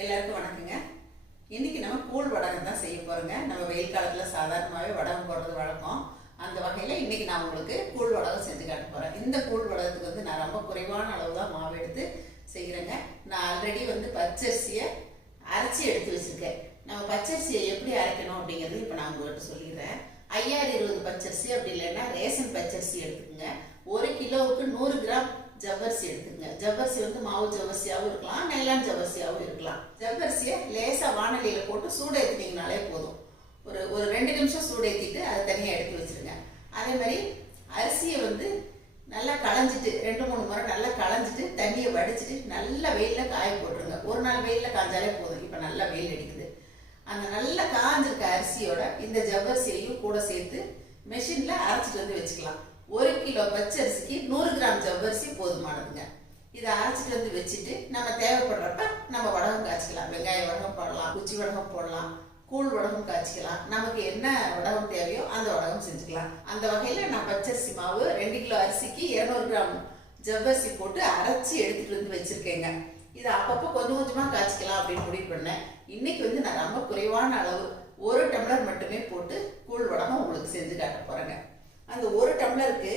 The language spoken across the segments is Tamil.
எல்லாருக்கும் வணக்கங்க. இன்னைக்கு நம்ம கூழ் வடகம் தான் செய்ய போறோங்க. நம்ம வெயில் காலத்துல சாதாரணமாகவே வடகம் போடுறது வழக்கம். அந்த வகையில் இன்னைக்கு நான் உங்களுக்கு கூழ் வடகம் செஞ்சு காட்ட போறேன். இந்த கூழ் வடகத்துக்கு நான் ரொம்ப குறைவான அளவு தான் மாவு எடுத்து செய்கிறேங்க. நான் ஆல்ரெடி பச்சரிசியை அரைச்சி எடுத்து வச்சிருக்கேன். நம்ம பச்சரிசியை எப்படி அரைக்கணும் அப்படிங்கிறது இப்போ நான் உங்கள்கிட்ட சொல்லிடுறேன். 5020 பச்சரிசி அப்படி இல்லைன்னா ரேஷன் பச்சரிசி எடுத்துக்கோங்க. 1 கிலோவுக்கு 100 கிராம் ஜவ்வரிசி எடுத்துக்கங்க. ஜவ்வரிசி மாவு ஜவ்வரிசியாகவும் இருக்கலாம், நைலான் ஜவ்வரிசியாகவும் இருக்கலாம். ஜவ்வரிசியை லேசாக வானலியில போட்டு சூடு ஏற்றினீங்கனாலே போதும். ஒரு 2 நிமிஷம் சூடு ஏற்றிட்டு அதை தனியாக எடுத்து வச்சிருங்க. அதே மாதிரி அரிசியை நல்லா களைஞ்சிட்டு 2-3 முறை நல்லா களைஞ்சிட்டு தண்ணியை வடிச்சிட்டு நல்லா வெயிலில் காய போட்டுருங்க. ஒரு நாள் வெயிலில் காய்ஞ்சாலே போதும். இப்போ நல்லா வெயில் அடிக்குது. அந்த நல்லா காஞ்சிருக்க அரிசியோட இந்த ஜவ்வரிசியையும் கூட சேர்த்து மெஷினில் அரைச்சிட்டு வச்சுக்கலாம். 1 கிலோ பச்சரிசிக்கு 100 கிராம் ஜவ்வரிசி போதுமானதுங்க. இதை அரைச்சிட்டு வச்சுட்டு நம்ம தேவைப்படுறப்ப நம்ம வடகம் காய்ச்சிக்கலாம். வெங்காய வடகம் போடலாம், குச்சி வடகம் போடலாம், கூழ் வடகம் காய்ச்சிக்கலாம். நமக்கு என்ன வடகம் தேவையோ அந்த வடகம் செஞ்சுக்கலாம். அந்த வகையில் நான் பச்சரிசி மாவு 2 கிலோ அரிசிக்கு 200 கிராம் ஜவ்வரிசி போட்டு அரைச்சி எடுத்துட்டு வச்சிருக்கேங்க. இதை அப்பப்போ கொஞ்சம் கொஞ்சமாக காய்ச்சிக்கலாம் அப்படின்னு முடிவு பண்ணேன். இன்னைக்கு நான் ரொம்ப குறைவான அளவு 1 டம்ளர் மட்டுமே போட்டு கூழ் வடகம் உங்களுக்கு செஞ்சு காட்ட போறேங்க. அந்த 1 டம்ளருக்கு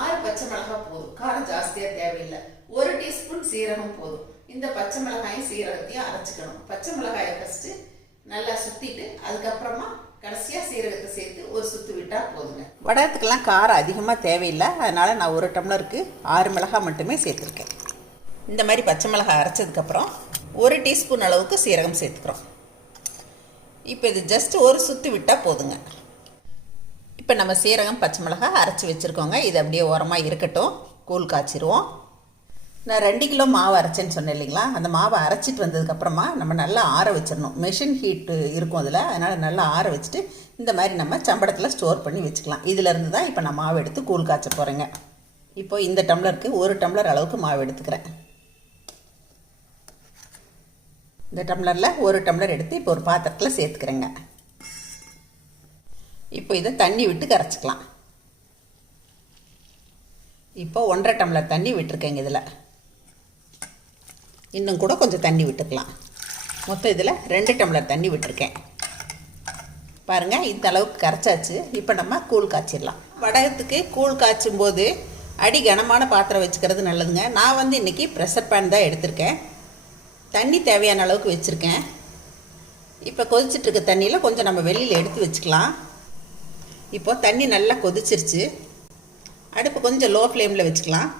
6 பச்சை மிளகாய் போதும். காரம் ஜாஸ்தியாக தேவையில்லை. 1 டீஸ்பூன் சீரகம் போதும். இந்த பச்சை மிளகாயும் சீரகத்தையும் அரைச்சிக்கணும். பச்சை மிளகாயை ஃபஸ்ட்டு நல்லா சுற்றிட்டு அதுக்கப்புறமா கடைசியாக சீரகத்தை சேர்த்து ஒரு சுற்று விட்டால் போதுங்க. வடகத்துக்கெல்லாம் காரம் அதிகமாக தேவையில்லை. அதனால் நான் 1 டம்ளருக்கு 6 மிளகாய் மட்டுமே சேர்த்துருக்கேன். இந்த மாதிரி பச்சை மிளகாய் அரைச்சதுக்கப்புறம் 1 டீஸ்பூன் அளவுக்கு சீரகம் சேர்த்துக்கிறோம். இப்போ இது ஜஸ்ட் ஒரு சுற்று விட்டால் போதுங்க. இப்போ நம்ம சீரகம் பச்சை மிளகாய் அரைச்சி வச்சுருக்கோங்க. இது அப்படியே ஓரமாக இருக்கட்டும். கூழ் காய்ச்சிருவோம். நான் 2 கிலோ மாவு அரைச்சேன்னு சொன்னேன் இல்லைங்களா? அந்த மாவை அரைச்சிட்டு வந்ததுக்கப்புறமா நம்ம நல்லா ஆற வச்சிடணும். மெஷின் ஹீட்டு இருக்கும் அதில். அதனால் நல்லா ஆற வச்சுட்டு இந்த மாதிரி நம்ம சம்படத்தில் ஸ்டோர் பண்ணி வச்சுக்கலாம். இதிலேருந்து தான் இப்போ நான் மாவு எடுத்து கூழ் காய்ச்ச போகிறேங்க. இப்போ இந்த டம்ளருக்கு 1 டம்ளர் அளவுக்கு மாவு எடுத்துக்கிறேன். இந்த டம்ளரில் 1 டம்ளர் எடுத்து இப்போ ஒரு பாத்திரத்தில் சேர்த்துக்கிறேங்க. இப்போ இதை தண்ணி விட்டு கரைச்சிக்கலாம். இப்போ 1.5 டம்ளர் தண்ணி விட்டுருக்கேங்க. இதில் இன்னும் கூட கொஞ்சம் தண்ணி விட்டுக்கலாம். மொத்தம் இதில் 2 டம்ளர் தண்ணி விட்டுருக்கேன். பாருங்கள், இந்த அளவுக்கு கரைச்சாச்சு. இப்போ நம்ம கூழ் காய்ச்சிடலாம். வடகத்துக்கு கூழ் காய்ச்சும் போது அடி கனமான பாத்திரம் வச்சுக்கிறது நல்லதுங்க. நான் இன்றைக்கி ப்ரெஷர் பேன் தான் எடுத்திருக்கேன். தண்ணி தேவையான அளவுக்கு வச்சுருக்கேன். இப்போ கொதிச்சிட்ருக்க தண்ணியில் கொஞ்சம் நம்ம வெளியில் எடுத்து வச்சுக்கலாம். இப்போ தண்ணி நல்லா கொதிச்சிருச்சு. அடுப்பு கொஞ்சம் லோ ஃப்ளேமில் வச்சுக்கலாம்.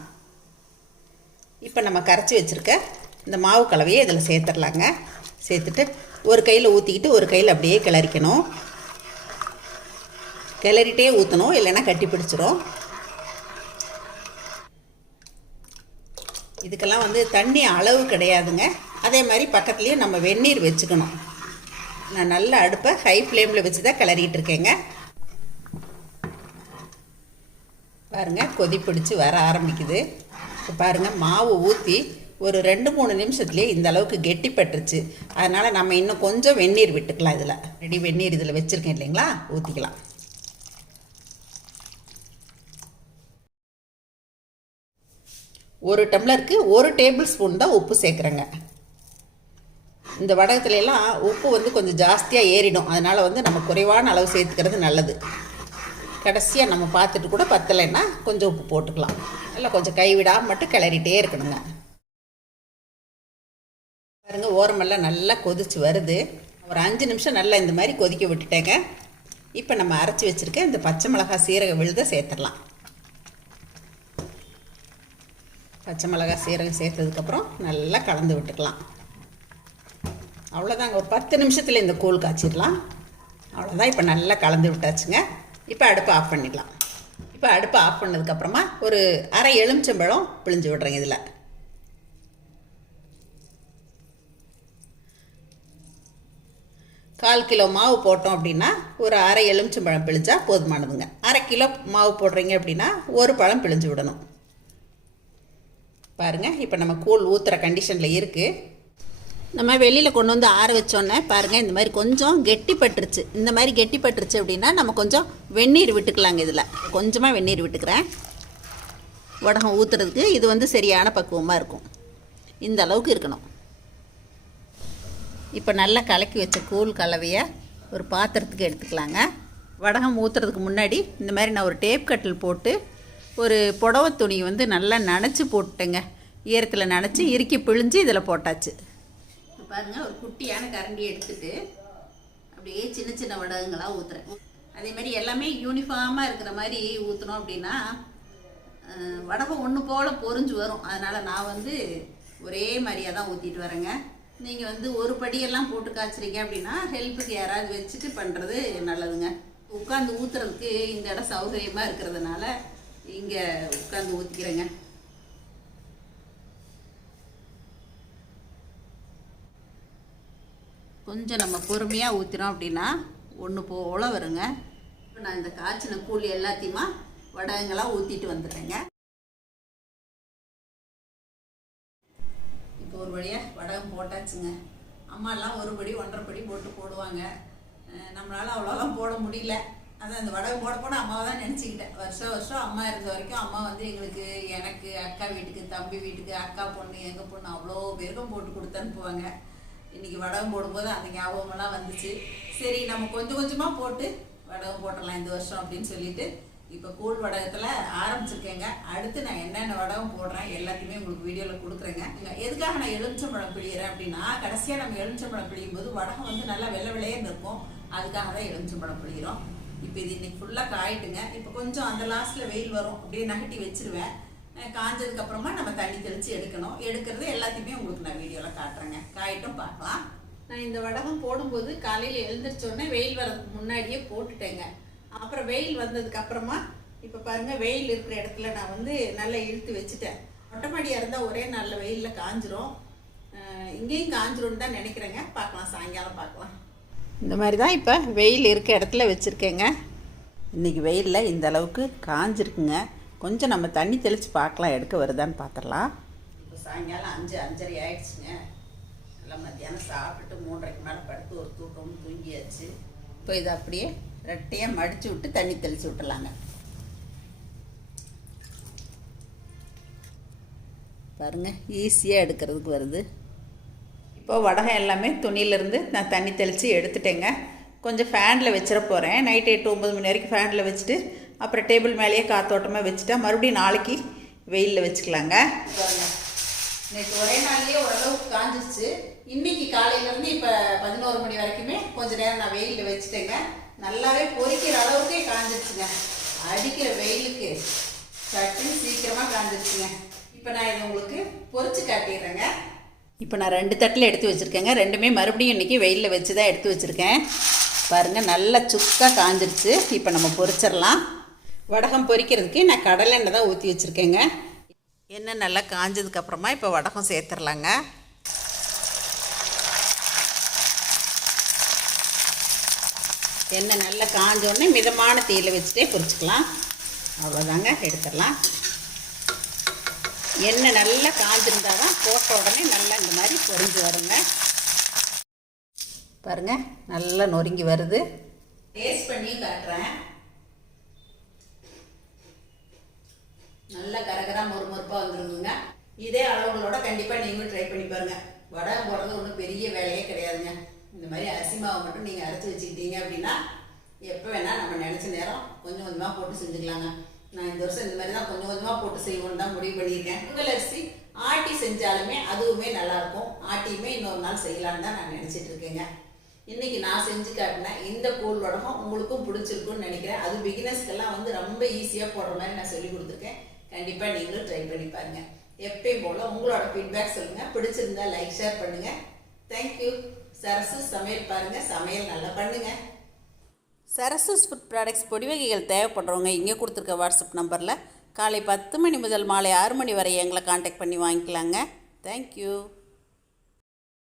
இப்போ நம்ம கரைச்சி வச்சுருக்க இந்த மாவு கலவையை இதில் சேர்த்துடலாங்க. சேர்த்துட்டு ஒரு கையில் ஊற்றிக்கிட்டு ஒரு கையில் அப்படியே கிளறிக்கணும். கிளறிட்டே ஊற்றணும், இல்லைன்னா கட்டி பிடிச்சிரும். இதுக்கெல்லாம் தண்ணி அளவு கிடையாதுங்க. அதே மாதிரி பக்கத்துலேயே நம்ம வெந்நீர் வச்சுக்கணும். நான் நல்ல அடுப்பை ஹை ஃப்ளேமில் வச்சு தான் கிளறிட்டு இருக்கேங்க. பாருங்கள், கொதி பிடிச்சி வர ஆரம்பிக்குது. இப்போ பாருங்கள், மாவு ஊற்றி ஒரு 2-3 நிமிஷத்துலேயே இந்த அளவுக்கு கெட்டிப்பட்டுருச்சு. அதனால் நம்ம இன்னும் கொஞ்சம் வெந்நீர் விட்டுக்கலாம். இதில் ரெடி வெந்நீர் இதில் வச்சுருக்கேன் இல்லைங்களா, ஊற்றிக்கலாம். ஒரு டம்ளருக்கு 1 டேபிள் ஸ்பூன் தான் உப்பு சேர்க்குறேங்க. இந்த வடகத்துலலாம் உப்பு கொஞ்சம் ஜாஸ்தியாக ஏறிடும். அதனால் நம்ம குறைவான அளவு சேர்த்துக்கிறது நல்லது. கடைசியாக நம்ம பார்த்துட்டு கூட பத்தலைன்னா கொஞ்சம் உப்பு போட்டுக்கலாம். இல்லை கொஞ்சம் கைவிடாமல் மட்டும் கிளறிட்டே இருக்கணுங்க. பாருங்கள், ஓரமெல்லாம் நல்லா கொதிச்சு வருது. ஒரு 5 நிமிஷம் நல்லா இந்த மாதிரி கொதிக்க விட்டுட்டேங்க. இப்போ நம்ம அரைச்சி வச்சுருக்க இந்த பச்சை மிளகாய் சீரக விழுத சேர்த்துடலாம். பச்சை மிளகாய் சீரகம் சேர்த்ததுக்கப்புறம் நல்லா கலந்து விட்டுக்கலாம். அவ்வளோதாங்க, ஒரு 10 நிமிஷத்தில் இந்த கூழ் காய்ச்சிடலாம். அவ்வளோதான். இப்போ நல்லா கலந்து விட்டாச்சுங்க. இப்போ அடுப்பை ஆஃப் பண்ணிடலாம். இப்போ அடுப்பை ஆஃப் பண்ணதுக்கப்புறமா ஒரு அரை எலுமிச்சம்பழம் பிழிஞ்சு விட்றேங்க. இதில் 1/4 கிலோ மாவு போட்டோம் அப்படின்னா ஒரு அரை எலுமிச்சம்பழம் பிழிஞ்சா போதுமானதுங்க. 1/2 கிலோ மாவு போடுறீங்க அப்படின்னா ஒரு பழம் பிழிஞ்சு விடணும். பாருங்கள், இப்போ நம்ம கூழ் ஊற்றுற கண்டிஷனில் இருக்குது. நம்ம வெளியில் கொண்டு ஆற வச்சோன்னே பாருங்கள், இந்த மாதிரி கொஞ்சம் கெட்டிப்பட்டுருச்சு. இந்த மாதிரி கெட்டிப்பட்டுருச்சு அப்படின்னா நம்ம கொஞ்சம் வெந்நீர் விட்டுக்கலாங்க. இதில் கொஞ்சமாக வெந்நீர் விட்டுக்கிறேன். வடகம் ஊற்றுறதுக்கு இது சரியான பக்குவமாக இருக்கும். இந்த அளவுக்கு இருக்கணும். இப்போ நல்லா கலக்கி வச்ச கூழ் கலவையை ஒரு பாத்திரத்துக்கு எடுத்துக்கலாங்க. வடகம் ஊற்றுறதுக்கு முன்னாடி இந்த மாதிரி நான் ஒரு டேப் கட்டில் போட்டு ஒரு புடவை துணி வந்து நல்லா நனைச்சி போட்டுட்டேங்க. ஈரத்தில் நனைச்சி இறுக்கி பிழிஞ்சு இதில் போட்டாச்சு. பாருங்கள், ஒரு குட்டியான கரண்டி எடுத்துகிட்டு அப்படியே சின்ன சின்ன வடகங்களாக ஊற்றுறேன். அதே மாதிரி எல்லாமே யூனிஃபார்மாக இருக்கிற மாதிரி ஊற்றணும் அப்படின்னா வடகம் ஒன்று போல் பொறிஞ்சு வரும். அதனால் நான் வந்து ஒரே மாதிரியாக தான் ஊற்றிட்டு வரேங்க. நீங்கள் வந்து ஒரு படியெல்லாம் போட்டு காய்ச்சிறீங்க அப்படின்னா ஹெல்ப்புக்கு யாராவது வச்சுட்டு பண்ணுறது நல்லதுங்க. உட்காந்து ஊற்றுறதுக்கு இந்த இடம் சௌகரியமாக இருக்கிறதுனால இங்கே உட்காந்து ஊற்றிக்கிறேங்க. கொஞ்சம் நம்ம பொறுமையாக ஊற்றினோம் அப்படின்னா ஒன்று போல் வருங்க. இப்போ நான் இந்த காய்ச்சின கூழ் எல்லாத்தையுமா வடகங்களாக ஊற்றிட்டு வந்துடுறேங்க. இப்போ ஒரு வழியாக வடகம் போட்டாச்சுங்க. அம்மாலாம் ஒரு படி 1.5 படி போடுவாங்க. நம்மளால் அவ்வளோலாம் போட முடியல. அதான் அந்த வடகம் போட அம்மாவை தான் நினச்சிக்கிட்டேன். வருஷம் அம்மா இருந்த வரைக்கும் அம்மா வந்து எங்களுக்கு, எனக்கு, அக்கா வீட்டுக்கு, தம்பி வீட்டுக்கு, அக்கா பொண்ணு, எங்கள் பொண்ணு அவ்வளோ பேருக்கும் போட்டு கொடுத்து அனுப்புவாங்க. இன்றைக்கி வடகம் போடும்போது அந்த ஞாபகமெல்லாம் வந்துச்சு. சரி, நம்ம கொஞ்சம் கொஞ்சமாக போட்டு வடகம் போட்டுடலாம் இந்த வருஷம் அப்படின்னு சொல்லிட்டு இப்போ கூழ் வடகத்தில் ஆரம்பிச்சிருக்கேங்க. அடுத்து நான் என்னென்ன வடகம் போடுறேன் எல்லாத்தையுமே உங்களுக்கு வீடியோவில் கொடுக்குறேங்க. எதுக்காக நான் எலுமிச்சம்பழம் பிழிகிறேன் அப்படின்னா, கடைசியாக நம்ம எலுமிச்சம்பழம் பிழியும் போது வடகம் வந்து நல்லா வெள்ளை வெள்ளையேன்னு இருக்கும். அதுக்காக தான் எலுமிச்சம்பழம் பிழிகிறோம். இப்போ இது இன்றைக்கி ஃபுல்லாக காயிட்டுங்க. இப்போ கொஞ்சம் அந்த லாஸ்ட்டில் வெயில் வரும், அப்படியே நகட்டி வச்சுருவேன். காஞ்சதுக்கப்புறமா நம்ம தண்ணி தெளித்து எடுக்கணும். எடுக்கிறது எல்லாத்தையுமே உங்களுக்கு நான் வீடியோவில் காட்டுறேங்க. காயிட்டும் பார்க்கலாம். நான் இந்த வடகம் போடும்போது காலையில் எழுந்திரிச்சோடனே வெயில் வர்றதுக்கு முன்னாடியே போட்டுட்டேங்க. அப்புறம் வெயில் வந்ததுக்கப்புறமா இப்போ பாருங்கள், வெயில் இருக்கிற இடத்துல நான் வந்து நல்லா இழுத்து வச்சுட்டேன். மொட்டை மாடியாக இருந்தால் ஒரே நல்ல வெயிலில் காஞ்சிரும். இங்கேயும் காஞ்சிரும்னு தான் நினைக்கிறேங்க. பார்க்கலாம், சாயங்காலம் பார்க்கலாம். இந்த மாதிரி தான் இப்போ வெயில் இருக்க இடத்துல வச்சுருக்கேங்க. இன்றைக்கி வெயிலில் இந்த அளவுக்கு காஞ்சிருக்குங்க. கொஞ்சம் நம்ம தண்ணி தெளித்து பார்க்கலாம், எடுக்க வருதான்னு பார்த்துடலாம். இப்போ சாயங்காலம் 5:30 ஆயிடுச்சுங்க. நல்லா மத்தியானம் சாப்பிட்டுட்டு 3:30க்கு மேலே படுத்து ஒரு தூக்கம் தூங்கியாச்சு. இப்போ இதை அப்படியே ரெட்டையாக மடித்து விட்டு தண்ணி தெளித்து விட்டுலாங்க. பாருங்கள், ஈஸியாக எடுக்கிறதுக்கு வருது. இப்போ வடகம் எல்லாமே துணியிலேருந்து நான் தண்ணி தெளித்து எடுத்துட்டேங்க. கொஞ்சம் ஃபேனில் வச்சிட போகிறேன். நைட் 8-9 மணி வரைக்கும் ஃபேனில் வச்சுட்டு அப்புறம் டேபிள் மேலேயே காத்தோட்டமாக வச்சுட்டா மறுபடியும் நாளைக்கு வெயிலில் வச்சுக்கலாங்க. நேற்று ஒரே நாள்லேயே ஓரளவுக்கு காஞ்சிச்சு. இன்றைக்கி காலையிலேருந்து இப்போ 11 மணி வரைக்குமே கொஞ்சம் நேரம் நான் வெயிலில் வச்சுட்டேங்க. நல்லாவே பொரிக்கிற அளவுக்கே காஞ்சிருச்சுங்க. அடிக்கிற வெயிலுக்கு சட்டுன்னு சீக்கிரமாக காஞ்சிருச்சுங்க. இப்போ நான் இதை உங்களுக்கு பொரிச்சு காட்டிடுறேங்க. இப்போ நான் 2 தட்டில் எடுத்து வச்சுருக்கேங்க. ரெண்டுமே மறுபடியும் இன்றைக்கி வெயிலில் வச்சு தான் எடுத்து வச்சுருக்கேன். பாருங்கள், நல்லா சுக்காக காஞ்சிருச்சு. இப்போ நம்ம பொரிச்சிடலாம். வடகம் பொரிக்கிறதுக்கு நான் கடலை எண்ணெய் தான் ஊற்றி வச்சுருக்கேங்க. எண்ணெய் நல்லா காஞ்சதுக்கப்புறமா இப்போ வடகம் சேர்த்துடலாங்க. எண்ணெய் நல்லா காஞ்சோடனே மிதமான தீயில் வச்சுட்டே பொரிச்சிக்கலாம். அவ்வளோதாங்க, எடுத்துடலாம். எண்ணெய் நல்லா காஞ்சிருந்தால் தான் போட்ட உடனே நல்லா இந்த மாதிரி பொரிஞ்சு வருங்க. பாருங்கள், நல்லா நொறுங்கி வருது. டேஸ்ட் பண்ணி காட்டுறேன். நல்லா கரகரா மொறுமொறுப்பாக வந்துருக்குங்க. இதே அளவுகளோட கண்டிப்பாக நீங்களும் ட்ரை பண்ணி பாருங்கள். வடகம் போடுறது ஒன்றும் பெரிய வேலையே கிடையாதுங்க. இந்த மாதிரி அரிசி மாவை மட்டும் நீங்கள் அரைச்சி வச்சுக்கிட்டீங்க அப்படின்னா எப்போ வேணால் நம்ம நினச்ச நேரம் கொஞ்சம் கொஞ்சமாக போட்டு செஞ்சுக்கலாங்க. நான் இந்த வருஷம் இந்த மாதிரி தான் கொஞ்சம் கொஞ்சமாக போட்டு செய்வோன்னு தான் முடிவு பண்ணியிருக்கேன். உங்கள் அரிசி ஆட்டி செஞ்சாலுமே அதுவுமே நல்லாயிருக்கும். ஆட்டியுமே இன்னொரு நாள் செய்யலான்னு தான் நான் நினச்சிட்டு இருக்கேங்க. இன்றைக்கி நான் செஞ்சு காட்டினேன் இந்த கூழ் வடகம் உங்களுக்கும் பிடிச்சிருக்குன்னு நினைக்கிறேன். அது பிகினர்ஸ்க்கெல்லாம் வந்து ரொம்ப ஈஸியாக போடுற மாதிரி நான் சொல்லி கொடுத்துருக்கேன். கண்டிப்பாக நீங்களும் ட்ரை பண்ணி பாருங்கள். எப்பயும் போல் உங்களோட ஃபீட்பேக் சொல்லுங்கள். பிடிச்சிருந்தா லைக், ஷேர் பண்ணுங்கள். தேங்க்யூ. சரசு சமையல் பாருங்கள், சமையல் நல்லா பண்ணுங்கள். சரசஸ் ஃபுட் ப்ராடக்ட்ஸ் பொடி வகைகள் தேவைப்படுறவங்க இங்கே கொடுத்துருக்க வாட்ஸ்அப் நம்பரில் காலை 10 மணி முதல் மாலை 6 மணி வரை எங்களை காண்டாக்ட் பண்ணி வாங்கிக்கலாங்க. தேங்க்யூ.